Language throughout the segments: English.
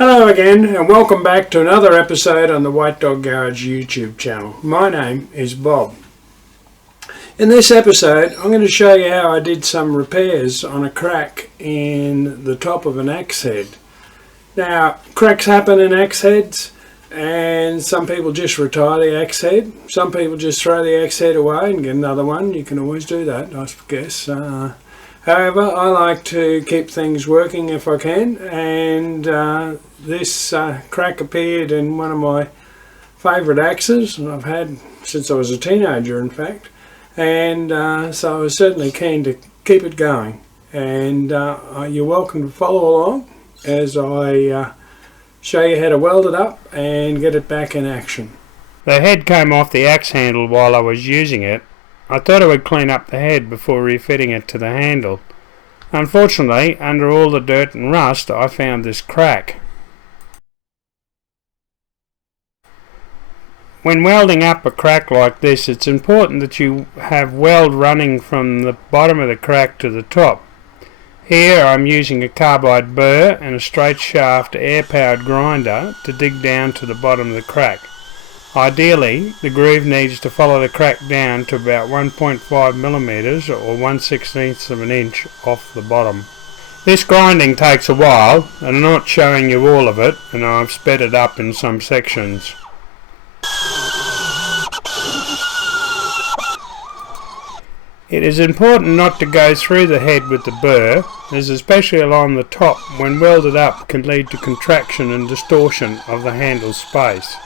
Hello again and welcome back to another episode on the White Dog Garage YouTube channel. My name is Bob. In this episode I'm going to show you how I did some repairs on a crack in the top of an axe head. Now, cracks happen in axe heads and some people just retire the axe head. Some people just throw the axe head away and get another one. You can always do that, I guess. However, I like to keep things working if I can, and this crack appeared in one of my favourite axes I've had since I was a teenager, in fact, and so I was certainly keen to keep it going. And you're welcome to follow along as I show you how to weld it up and get it back in action. The head came off the axe handle while I was using it. I thought I would clean up the head before refitting it to the handle. Unfortunately, under all the dirt and rust, I found this crack. When welding up a crack like this, it's important that you have weld running from the bottom of the crack to the top. Here I'm using a carbide burr and a straight shaft air-powered grinder to dig down to the bottom of the crack. Ideally, the groove needs to follow the crack down to about 1.5 millimeters or 1/16 of an inch off the bottom. This grinding takes a while, and I'm not showing you all of it, and I've sped it up in some sections. It is important not to go through the head with the burr, as especially along the top, when welded up, can lead to contraction and distortion of the handle space.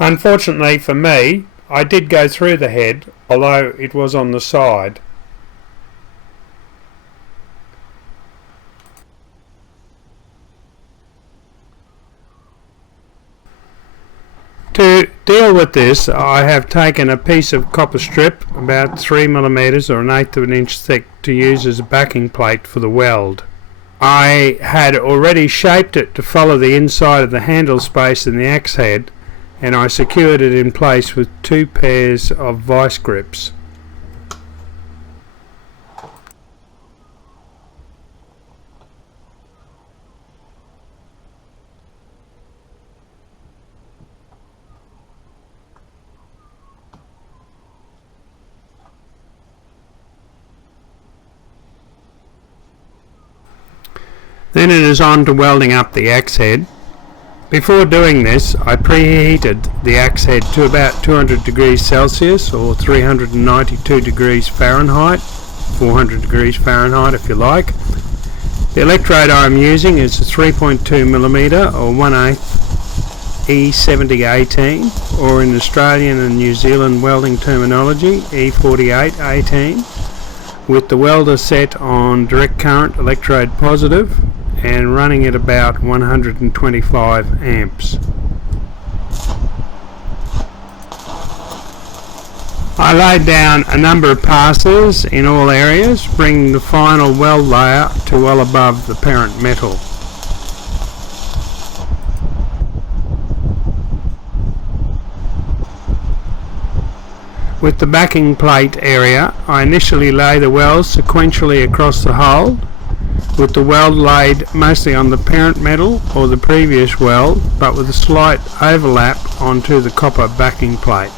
Unfortunately for me, I did go through the head, although it was on the side. To deal with this, I have taken a piece of copper strip about 3 millimeters or 1/8 of an inch thick to use as a backing plate for the weld. I had already shaped it to follow the inside of the handle space in the axe head, and I secured it in place with 2 pairs of vice grips. Then it is on to welding up the axe head. Before doing this, I preheated the axe head to about 200 degrees Celsius or 392 degrees Fahrenheit, 400 degrees Fahrenheit if you like. The electrode I am using is a 3.2 millimeter or 1/8 E7018, or in Australian and New Zealand welding terminology, E4818, with the welder set on direct current electrode positive and running at about 125 amps. I laid down a number of passes in all areas, bringing the final weld layer to well above the parent metal. With the backing plate area, I initially lay the welds sequentially across the hole, with the weld laid mostly on the parent metal or the previous weld, but with a slight overlap onto the copper backing plate.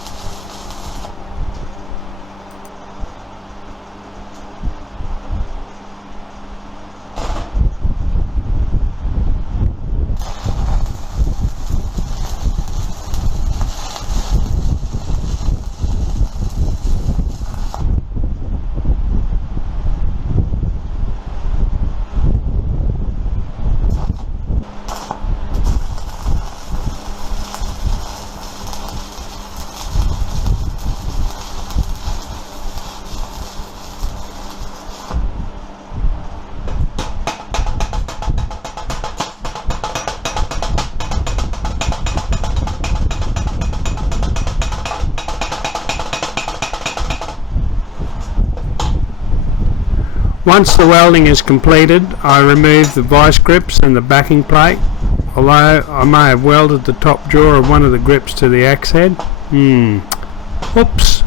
Once the welding is completed, I remove the vice grips and the backing plate, although I may have welded the top jaw of one of the grips to the axe head. Oops!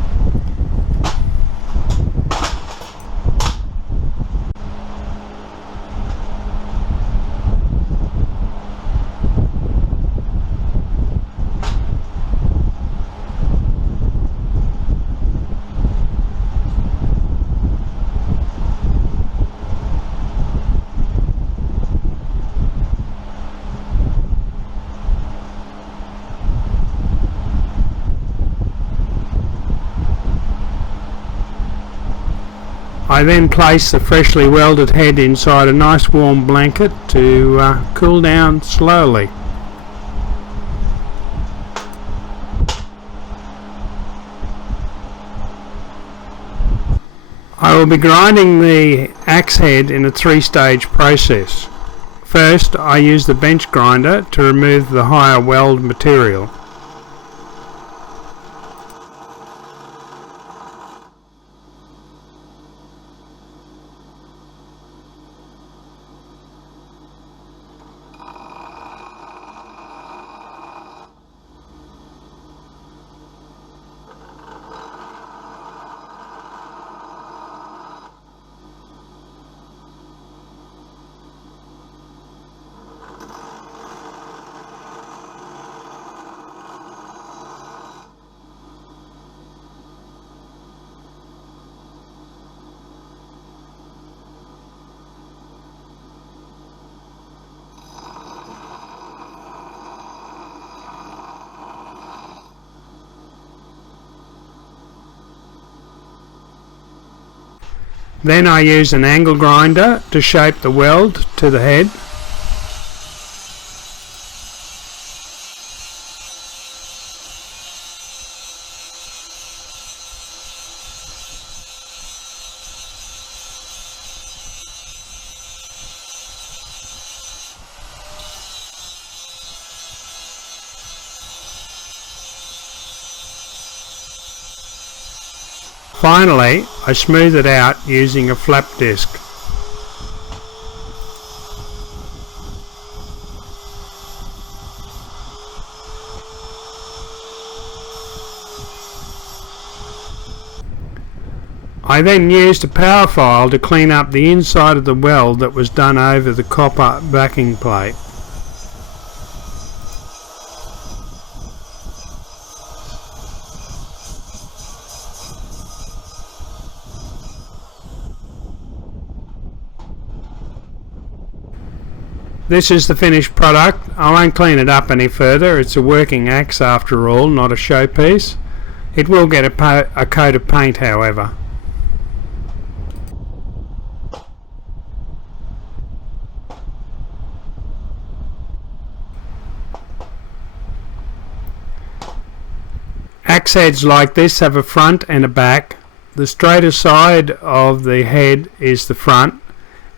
I then place the freshly welded head inside a nice warm blanket to cool down slowly. I will be grinding the axe head in a 3-stage process. First, I use the bench grinder to remove the higher weld material. Then I use an angle grinder to shape the weld to the head. Finally, I smooth it out using a flap disc. I then used a power file to clean up the inside of the weld that was done over the copper backing plate. This is the finished product. I won't clean it up any further. It's a working axe after all, not a showpiece. It will get a coat of paint, however. Axe heads like this have a front and a back. The straighter side of the head is the front,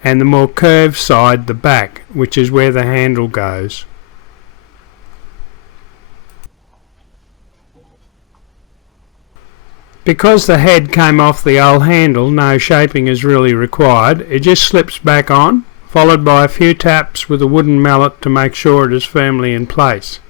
and the more curved side the back, which is where the handle goes. Because the head came off the old handle, no shaping is really required. It just slips back on, followed by a few taps with a wooden mallet to make sure it is firmly in place.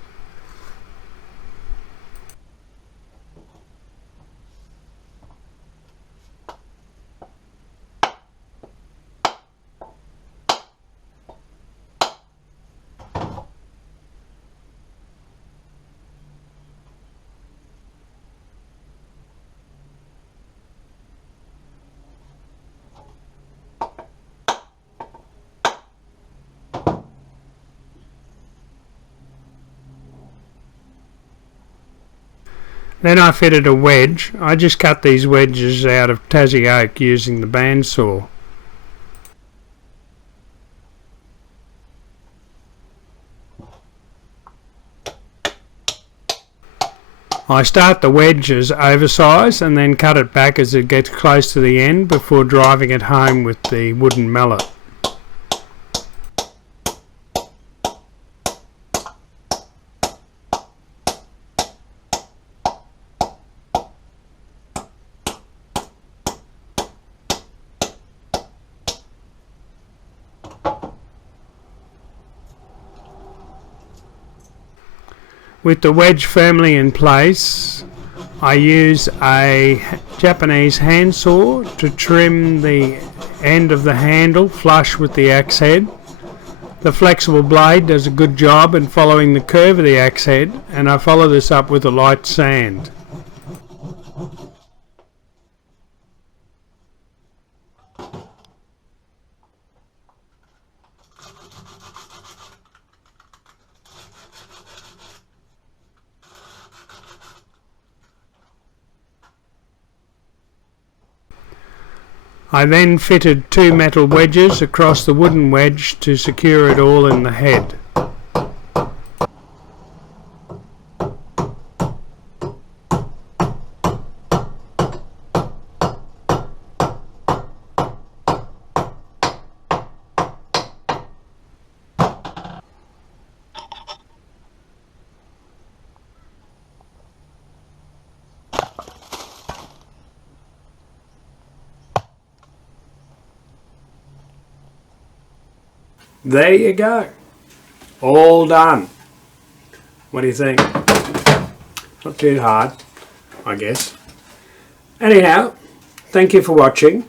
Then I fitted a wedge. I just cut these wedges out of Tassie oak using the bandsaw. I start the wedges oversized and then cut it back as it gets close to the end before driving it home with the wooden mallet. With the wedge firmly in place, I use a Japanese handsaw to trim the end of the handle flush with the axe head. The flexible blade does a good job in following the curve of the axe head, and I follow this up with a light sand. I then fitted 2 metal wedges across the wooden wedge to secure it all in the head. There you go. All done. What do you think? Not too hard, I guess. Anyhow, thank you for watching.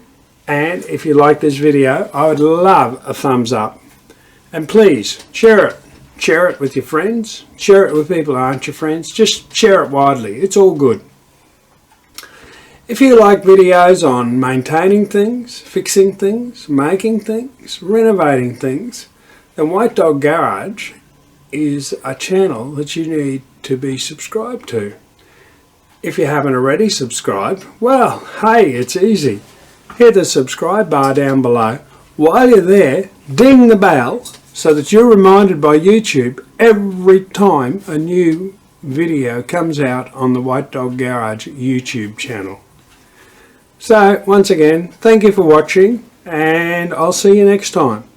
And if you like this video, I would love a thumbs up. And please, share it. Share it with your friends. Share it with people who aren't your friends. Just share it widely. It's all good. If you like videos on maintaining things, fixing things, making things, renovating things, then White Dog Garage is a channel that you need to be subscribed to. If you haven't already subscribed, well, hey, it's easy. Hit the subscribe bar down below. While you're there, ding the bell so that you're reminded by YouTube every time a new video comes out on the White Dog Garage YouTube channel. So, once again, thank you for watching, and I'll see you next time.